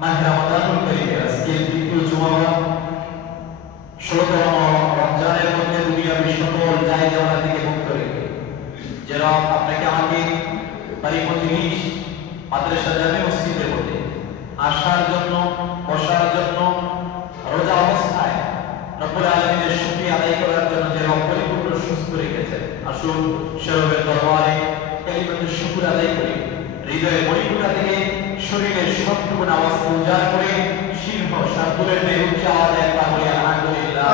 মাহে রমাদানুল কারীমের আজকের দ্বিতীয় জুমাবার 16তম রমজানের মধ্যে দুনিয়ার সকল জায়গা থেকে মুক্ত রেখে যে রব আপনাকে আমাকে বাড়ি প্রতিবেশ মাদ্রাসা জামে মসজিদের মধ্যে আসার জন্য বসার জন্য রোজা অবস্থায় রব্বুল আলামিনের শুকরিয়া আদায় করার জন্য যে রব পরিপূর্ণ সুস্থ রেখেছেন, আসুন শরবের দরবারে কালিমাতুশ শুকর আদায় করি। হৃদয়ের মণিপুরা থেকে শরীরের সবটুকু আওয়াজ উজাড় করে সিংহ সাতুরের উচ্চ আওয়াজে একবার বলি আলহামদুলিল্লাহ।